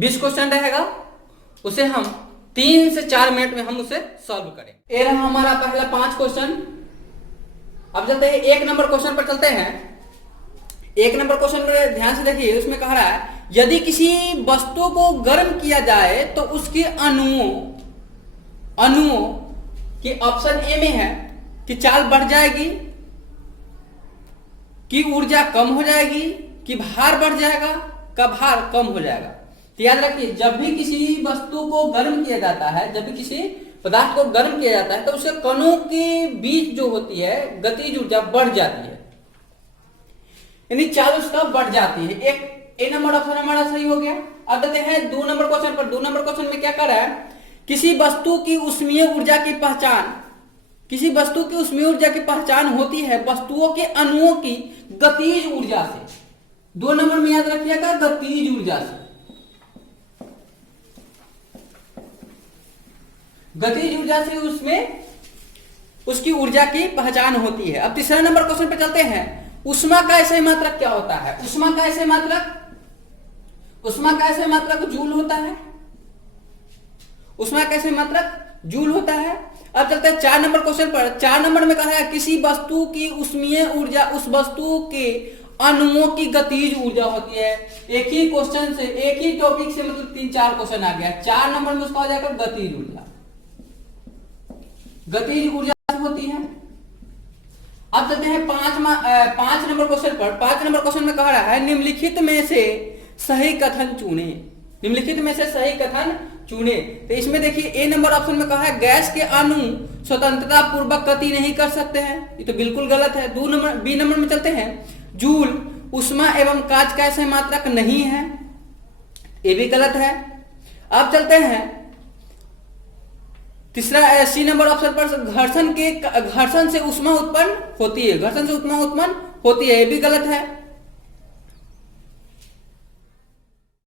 20 question रहेगा, उसे हम 3 से 4 मिनट में हम उसे सॉल्व करें। ये रहा हमारा पहला 5 क्वेश्चन। अब चलते हैं 1 नंबर क्वेश्चन पर चलते हैं। 1 नंबर क्वेश्चन में ध्यान से देखिए, उसमें कह रहा है यदि किसी वस्तु को गर्म किया जाए तो उसके अणुओं की ऑप्शन ए में है कि चाल बढ़ जाएगी, कि ऊर्जा कम हो जाएगी, कि भार बढ़ जाएगा, का भार कम हो जाएगा। तो याद रखिए, जब भी किसी वस्तु को गर्म किया जाता है, जब भी किसी पदार्थ को गर्म किया जाता है तो उसके कणों के बीच जो होती है गतिज ऊर्जा बढ़ जाती है, यानी चाल उसका बढ़ जाती है। एक ए नंबर ऑप्शन हमारा सही हो गया। अब देखते हैं 2 नंबर क्वेश्चन पर। 2 नंबर क्वेश्चन में क्या कर रहा है, किसी वस्तु की ऊष्मीय ऊर्जा की पहचान, किसी वस्तु की ऊष्मीय ऊर्जा की पहचान होती है वस्तुओं के अणुओं की गतिज ऊर्जा से। 2 नंबर में याद रखिएगा, गतिज ऊर्जा से, गतिज ऊर्जा से उसमें उसकी ऊर्जा की पहचान होती है। अब तीसरे नंबर क्वेश्चन पे चलते हैं। ऊष्मा का ऐसे मात्रक क्या होता है? ऊष्मा का ऐसे मात्रक जूल होता है। ऊष्मा का ऐसे मात्रक जूल होता है। अब चलते हैं 4 नंबर क्वेश्चन पर। 4 नंबर में कहा है किसी वस्तु की ऊष्मीय ऊर्जा उस वस्तु के अणुओं की गतिज ऊर्जा होती है। एक ही क्वेश्चन से, एक ही टॉपिक से मतलब 3-4 क्वेश्चन आ गया। 4 नंबर में उसका हो जाएगा गतिज ऊर्जा, गतिज ऊर्जा होती है। अब चलते हैं 5 नंबर क्वेश्चन पर। 5 नंबर क्वेश्चन में कह रहा है निम्नलिखित में से सही कथन चुने। निम्नलिखित में से सही कथन चुने। तो इसमें देखिए ए नंबर ऑप्शन में कहा है गैस के अणु स्वतंत्रता पूर्वक गति नहीं कर सकते हैं, ये तो बिल्कुल गलत है। बी नंबर में चलते हैं, जूल ऊष्मा एवं कांच का ऐसे मात्रक नहीं है, ये भी गलत है। अब चलते हैं तीसरा सी नंबर ऑप्शन पर, घर्षण से ऊष्मा उत्पन्न होती है, घर्षण से ऊष्मा उत्पन्न होती है, ये भी गलत है।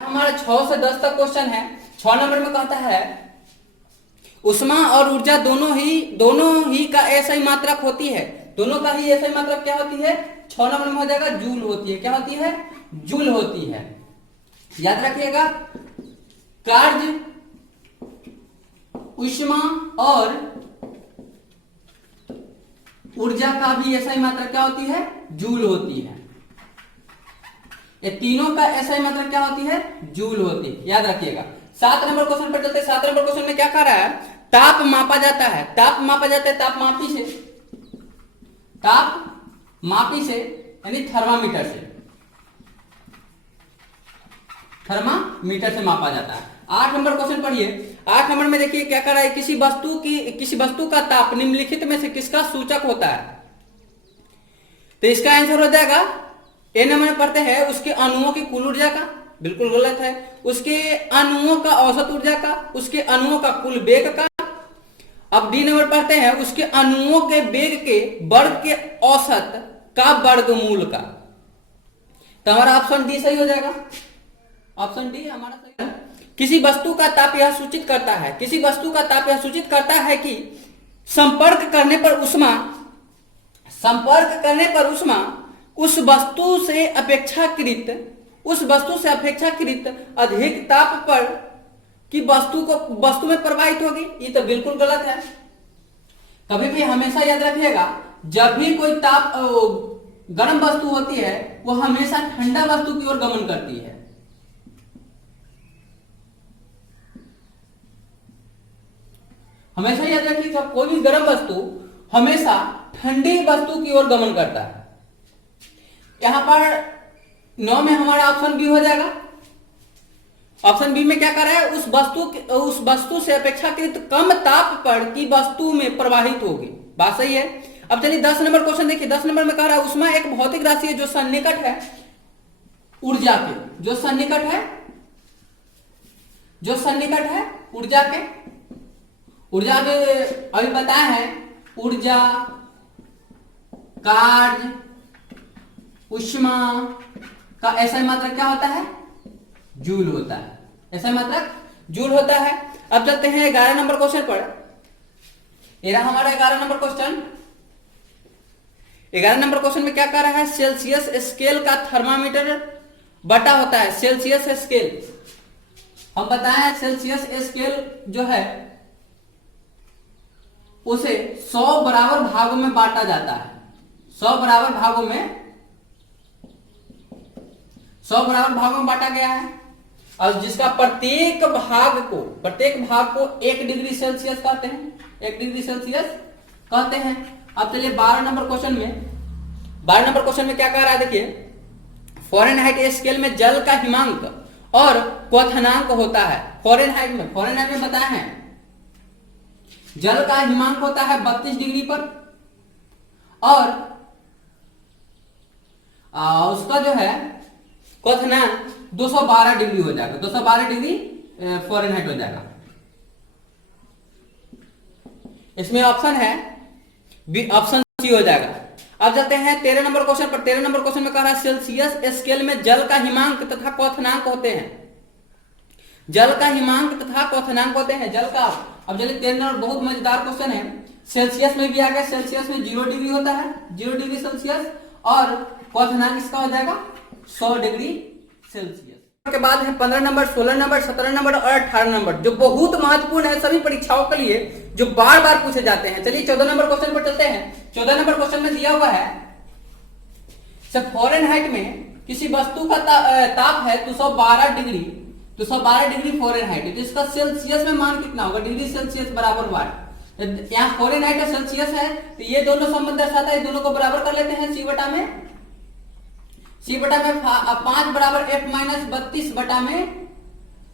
हमारा 6 से 10 तक क्वेश्चन है। 6 नंबर में कहता है ऊष्मा और ऊर्जा दोनों ही का ऐसा ही मात्रक होती है। दोनों का ही ऐसा ही मात्रक क्या होती है? 6 नंबर में हो जाएगा जूल होती है। क्या होती है? जूल होती है। याद रखिएगा, कार्य, ऊष्मा और ऊर्जा का भी ऐसा ही मात्रक क्या होती है? जूल होती है। ये तीनों का ऐसा ही मात्रक क्या होती है? जूल होती है। याद रखिएगा। 7 नंबर क्वेश्चन पर चलते हैं। 7 नंबर क्वेश्चन में क्या कह रहा है? ताप मापा जाता है। ताप मापा जाता है तापमापी से, तापमापी से यानी थर्मामीटर से, थर्मामीटर से मापा जाता है। 8 नंबर क्वेश्चन पढ़िए। 8 नंबर में देखिए क्या कर रहा है, किसी वस्तु का ताप निम्नलिखित में से किसका सूचक होता है? तो इसका आंसर हो जाएगा ए नंबर में पढ़ते हैं उसके अणुओं की कुल ऊर्जा का, बिल्कुल गलत है। उसके अणुओं का औसत ऊर्जा का, उसके अणुओं का कुल वेग का। अब डी नंबर पढ़ते हैं उसके अणुओं के वेग के वर्ग के औसत का वर्गमूल का। तो हमारा ऑप्शन डी सही हो जाएगा। ऑप्शन डी हमारा सही है। किसी वस्तु का ताप यह सूचित करता है, किसी वस्तु का ताप यह सूचित करता है कि संपर्क करने पर ऊष्मा उस वस्तु से अपेक्षाकृत अधिक ताप पर कि वस्तु में प्रवाहित होगी। ये तो बिल्कुल गलत है। कभी भी हमेशा याद रखिएगा, जब भी कोई गर्म वस्तु होती है वो हमेशा ठंडा वस्तु की ओर गमन करती है। हमेशा याद रखिएगा, कोई भी गर्म वस्तु हमेशा ठंडी वस्तु की ओर गमन करता है। यहां पर 9 में हमारा ऑप्शन बी हो जाएगा। ऑप्शन बी में क्या कर रहा है? उस वस्तु से अपेक्षाकृत कम ताप पर की वस्तु में प्रवाहित होगी। बात सही है। अब चलिए 10 नंबर क्वेश्चन देखिए। 10 नंबर में कह रहा है ऊष्मा एक भौतिक राशि है जो सन्निकट है ऊर्जा के, जो सन्निकट है ऊर्जा के। ऊर्जा के अभी बताया है, ऊर्जा, कार्य, ऊष्मा का ऐसा मात्रक क्या होता है? जूल होता है। ऐसा मात्रक जूल होता है। अब चलते हैं 11 नंबर क्वेश्चन पर। ये रहा हमारा 11 नंबर क्वेश्चन। 11 नंबर क्वेश्चन में क्या कर रहा है? सेल्सियस स्केल का थर्मामीटर बटा होता है। सेल्सियस स्केल हम बताएं सेल्सियस स्केल जो है उसे 100 बराबर भागों में बांटा जाता है। 100 बराबर भागों में बांटा गया है, और जिसका प्रत्येक भाग को 1 डिग्री सेल्सियस कहते हैं, 1 डिग्री सेल्सियस कहते हैं। अब चलिए 12 नंबर क्वेश्चन में क्या कह रहा है, देखिए फ़ारेनहाइट स्केल में जल का हिमांक और क्वथनांक होता है। फ़ारेनहाइट में बताया है जल का हिमांक होता है 32 डिग्री पर, और उसका जो है क्वथनांक 212 डिग्री हो जाएगा, 212 डिग्री फ़ारेनहाइट हो जाएगा। इसमें ऑप्शन है बी, ऑप्शन सी हो जाएगा। अब चलते हैं 13 नंबर क्वेश्चन पर। 13 नंबर क्वेश्चन में कह रहा है सेल्सियस स्केल में जल का हिमांक तथा क्वथनांक होते हैं। जल का हिमांक तथा क्वथनांक होते हैं, जल का। अब चलिए 13 नंबर बहुत मजेदार क्वेश्चन है। सेल्सियस में भी आ गया, सेल्सियस में 0 डिग्री होता है, 0 डिग्री सेल्सियस, और क्वथनांक इसका हो जाएगा 100 डिग्री सेल्सियस। के बाद है 15 नंबर, 16 नंबर, 17 नंबर और 18 नंबर, जो बहुत महत्वपूर्ण है सभी परीक्षाओं के लिए, जो बार बार पूछे जाते हैं। चलिए 14 नंबर क्वेश्चन पर चलते हैं। 14 नंबर क्वेश्चन में दिया हुआ है फ़ारेनहाइट में किसी वस्तु का ताप है 212 डिग्री फ़ारेनहाइट, तो इसका सेल्सियस में मान कितना होगा, डिग्री सेल्सियस बराबर वाट। यहाँ फ़ारेनहाइट और सेल्सियस है, तो ये दोनों संबंध दर्शाता है, दोनों को बराबर कर लेते हैं। सी बटा में 5 बराबर F माइनस 32 बटा में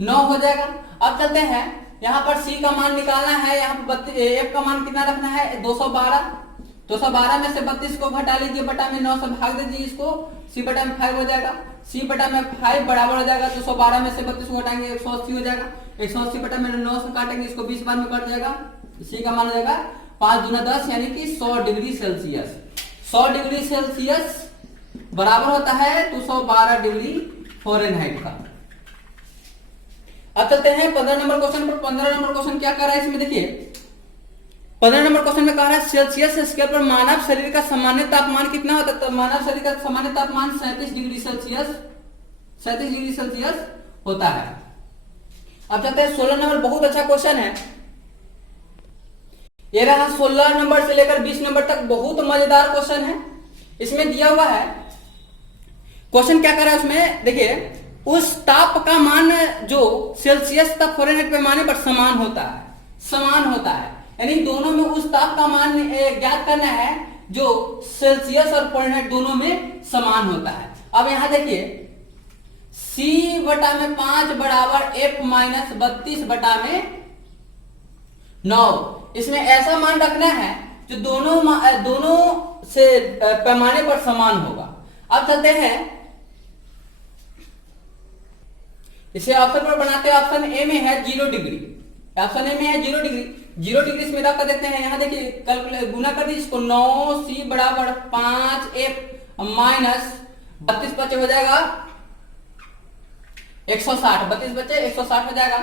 9 हो जाएगा। अब चलते हैं, यहाँ पर C का मान निकालना है, यहाँ पर F का मान कितना रखना है 212 में से 32 को घटा लीजिए, बटा में 9 से भाग दीजिए इसको, C बटा में 5 हो जाएगा। C बटा में 5 बराबर हो जाएगा 212 में से 32 को घटाएंगे 180 हो जाएगा। 180 बटा में 9 से काटेंगे इसको 20 बार में कट जाएगा। C का मान हो जाएगा 5 दूना 10 यानी कि 100 डिग्री सेल्सियस। 100 डिग्री सेल्सियस बराबर होता है 212 डिग्री फ़ारेनहाइट का। अब चलते हैं 15 नंबर क्वेश्चन पर। 15 नंबर क्वेश्चन क्या कर रहा है इसमें, देखिए 15 नंबर क्वेश्चन में कह रहा है सेल्सियस स्केल पर मानव शरीर का सामान्य तापमान कितना होता है, तो मानव शरीर का सामान्य तापमान 37 डिग्री सेल्सियस होता है। अब चलते हैं 16 नंबर, बहुत अच्छा क्वेश्चन है ये रहा। 16 नंबर से लेकर 20 नंबर तक बहुत मजेदार क्वेश्चन है। इसमें दिया हुआ है क्वेश्चन क्या कर रहा है उसमें, देखिए उस ताप का मान जो सेल्सियस तथा फ़ारेनहाइट पैमाने पर समान होता है, यानी दोनों में उस ताप का मान ज्ञात करना है जो सेल्सियस और फ़ारेनहाइट दोनों में समान होता है। अब यहां देखिए C बटा में 5 बराबर F माइनस 32 बटा में 9, इसमें ऐसा मान रखना है जो दोनों से पैमाने पर समान होगा। अब चलते हैं इसे ऑप्शन पर बनाते हैं। ऑप्शन ए में है 0 डिग्री, ऑप्शन ए में है 0 डिग्री। 0 डिग्री इसमें रख कर देते हैं, यहां देखिए कैलकुलेट गुना कर दीजिए इसको, 9C बराबर 5F माइनस 32 बचे हो जाएगा 160, 32 बचे 160 हो जाएगा।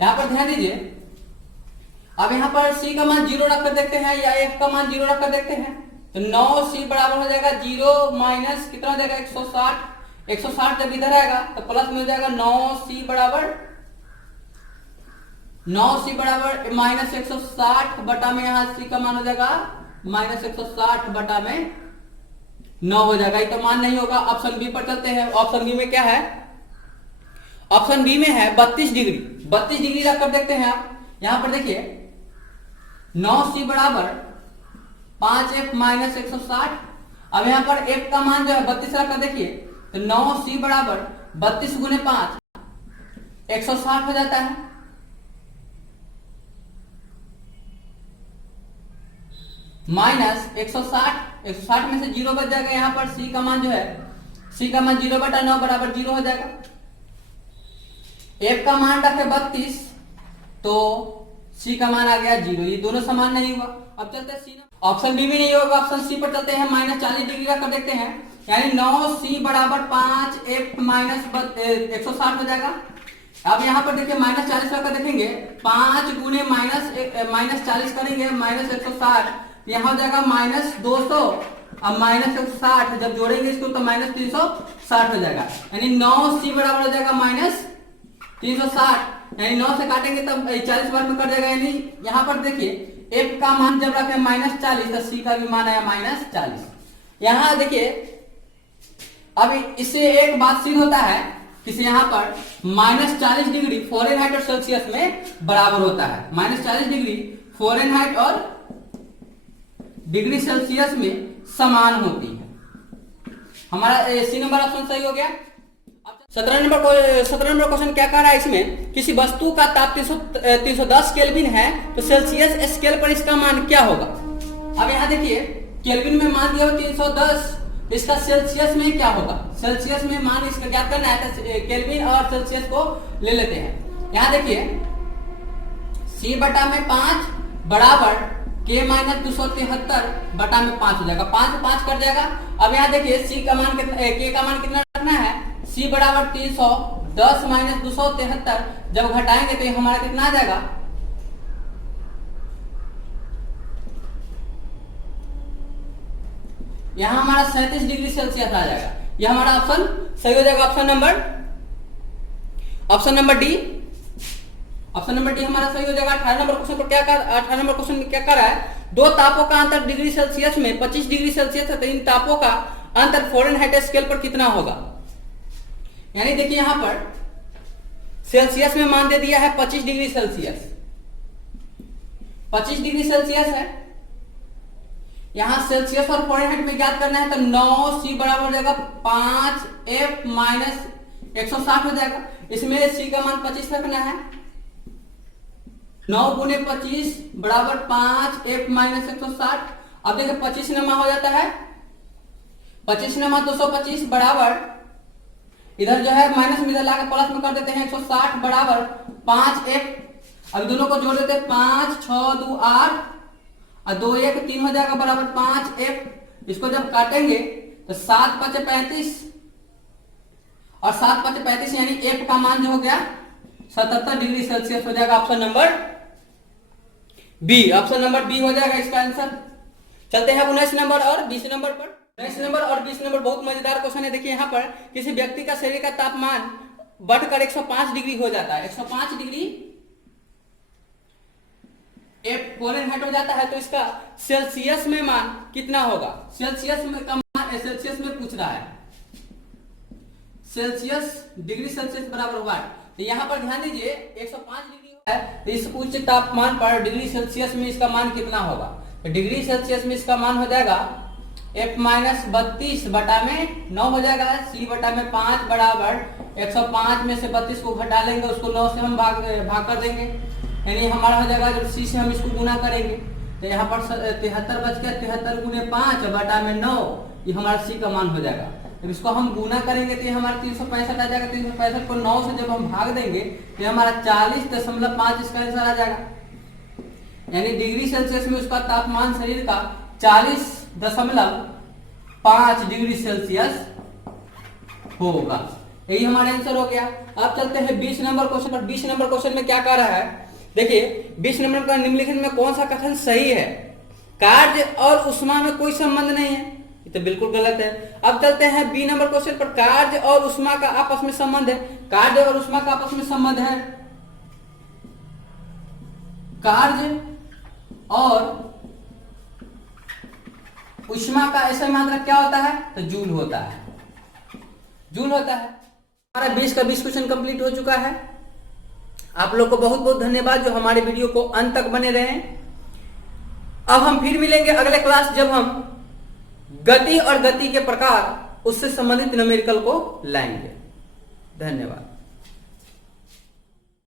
यहां पर ध्यान दीजिए, अब यहां पर C का मान 0 रख कर देखते हैं या F का मान 0 रख कर देखते हैं, तो 9C बराबर हो जाएगा 0 माइनस कितना हो जाएगा 160। 160 जब इधर आएगा तो प्लस में हो जाएगा 9C बराबर माइनस 160 बटा में यहाँ C का मान हो जाएगा माइनस 160 बटा में 9 हो जाएगा। ये तो मान नहीं होगा। ऑप्शन बी पर चलते हैं। ऑप्शन बी में क्या है, ऑप्शन बी में है 32 डिग्री। 32 डिग्री रख कर देखते हैं आप, यहां पर देखिए 9C बराबर 5F माइनस 160। अब यहां पर F का मान जो है 32 रख कर देखिए, तो 9C बराबर 32 गुने 5 160 हो जाता है। माइनस 160 में से 0 बच जाएगा, यहां पर C का मान जो है, C का मान 0 बटा 9 बराबर 0 हो जाएगा। F का मान रखे 32 तो C का मान आ गया 0, ये दोनों समान नहीं हुआ। अब चलते हैं C, ऑप्शन बी भी नहीं होगा। ऑप्शन सी पर चलते हैं, माइनस 40 डिग्री रख कर देखते हैं, यानी 9C बराबर 5F माइनस 160 हो जाएगा। अब यहां पर देखिए माइनस 40 रख कर देखेंगे, 5 गुने माइनस 40 करेंगे माइनस 160, यहां हो जाएगा माइनस 200 अब माइनस 160 जब जोड़ेंगे इसको तो माइनस 360 हो जाएगा, यानी 9c बराबर हो जाएगा माइनस 360, यानी 9 से काटेंगे तब 40 बार में कट जाएगा। यानी यहाँ पर देखिए f का मान जब रखे -40 तो c का भी मान आया -40। यहाँ देखिए अब इससे एक बात सिद्ध होता है कि यहाँ पर -40 डिग्री फ़ारेनहाइट और सेल्सियस में बराबर होता है। -40 डिग्री फ़ारेनहाइट और डिग्री सेल्सियस में समान होती है। हमारा सी नंबर ऑप्शन सही हो गया। 17 नंबर क्वेश्चन क्या कह रहा है इसमें, किसी वस्तु का ताप 310 केल्विन है तो सेल्सियस स्केल पर इसका मान क्या होगा। अब यहाँ देखिए केल्विन में मान दिया 310, इसका सेल्सियस में क्या होगा, सेल्सियस में मान इसका ज्ञात करना है तो केल्विन और सेल्सियस को ले लेते हैं। यहाँ देखिए c बटा में 5 बराबर k माइनस 273 बटा में 5 हो जाएगा, 5 5 कट जाएगा। अब यहाँ देखिए c का मान कितना, k का मान कितना रखना है, c बराबर 310 माइनस 273 जब घटाएंगे तो ये हमारा कितना आ जाएगा, यहाँ हमारा 37 डिग्री सेल्सियस आ जाएगा। यह हमारा ऑप्शन सही हो जाएगा, option number D. Option number D हमारा सही हो जाएगा। 18 नंबर क्वेश्चन पर 18 नंबर क्वेश्चन में क्या कर रहा है, दो तापों का अंतर डिग्री सेल्सियस में 25 डिग्री सेल्सियस है तो इन तापों का अंतर फ़ारेनहाइट स्केल पर कितना होगा। यानी देखिए यहां पर सेल्सियस में मान दे दिया है 25 डिग्री सेल्सियस, 25 डिग्री सेल्सियस है। यहां सेल्सियस और फ़ारेनहाइट में ज्ञात करना है तो 9c बराबर हो जाएगा 5f माइनस 160 हो जाएगा। इसमें c का मान 25 रखना है, 9 गुने 25 बराबर 5f माइनस 160। अब देखिए 25 नमा हो जाता है, 25 नमा 225 बराबर इधर जो है माइनस में इधर लाकर प्लस में कर देते हैं 160 बराबर 5f। अब दोनों को जोड़ देते हैं 5 6 2 8 और 2 1 3 हो जाएगा बराबर 5f। इसको जब काटेंगे तो 7 5 35 और 7 5 35 यानी f का मान जो हो गया 77 डिग्री सेल्सियस हो जाएगा। Option number B, option number B हो जाएगा इसका आंसर। चलते हैं 19 नंबर और 20 नंबर पर। 19 नंबर और 20 नंबर बहुत मजेदार क्वेश्चन है। देखिए यहाँ पर किसी व्यक्ति का शरीर का तापमान बढ़कर 105 डिग्री हो जाता है, 105 डिग्री फ़ारेनहाइट हो जाता है तो इसका सेल्सियस में मान कितना होगा। सेल्सियस में का मान सेल्सियस में पूछ रहा है, सेल्सियस डिग्री सेल्सियस बराबर वाट। तो यहाँ पर ध्यान दीजिए 105 डिग्री है तो इस उच्च तापमान पर डिग्री सेल्सियस में इसका मान कितना होगा। तो डिग्री सेल्सियस में इसका मान हो जाएगा f माइनस 32 बटा में 9 हो जाएगा, c बटा में 5 बराबर 105 में से 32 को घटा लेंगे, उसको 9 से हम भाग कर देंगे, यानी हमारा हो जाएगा जब c से हम इसको गुना करेंगे तो यहाँ पर 73 बच गया, 73 गुने 5 बटा में 9 ये हमारा c का मान हो जाएगा। जब इसको हम गुना करेंगे तो ये हमारा 365 आ जाएगा, 365 को 9 से जब हम भाग देंगे तो ये हमारा 40.5 इसका आंसर आ जाएगा। यानी डिग्री सेल्सियस में उसका तापमान शरीर का 40.5 डिग्री सेल्सियस होगा। यही हमारा आंसर हो गया। अब चलते हैं 20 नंबर क्वेश्चन पर। 20 नंबर क्वेश्चन में क्या कह रहा है, देखिए 20 नंबर का निम्नलिखित में कौन सा कथन सही है। कार्य और उष्मा में कोई संबंध नहीं है, ये तो बिल्कुल गलत है। अब चलते हैं बी नंबर क्वेश्चन पर। कार्य और उष्मा का आपस में संबंध है, कार्य और उष्मा का आपस में संबंध है, कार्य और उष्मा का ऐसा मात्रा क्या होता है तो जूल होता है, जूल होता है। हमारा 20 का 20 क्वेश्चन कंप्लीट हो चुका है। आप लोग को बहुत बहुत धन्यवाद जो हमारे वीडियो को अंत तक बने रहे। अब हम फिर मिलेंगे अगले क्लास जब हम गति और गति के प्रकार उससे संबंधित न्यूमेरिकल को लाएंगे। धन्यवाद।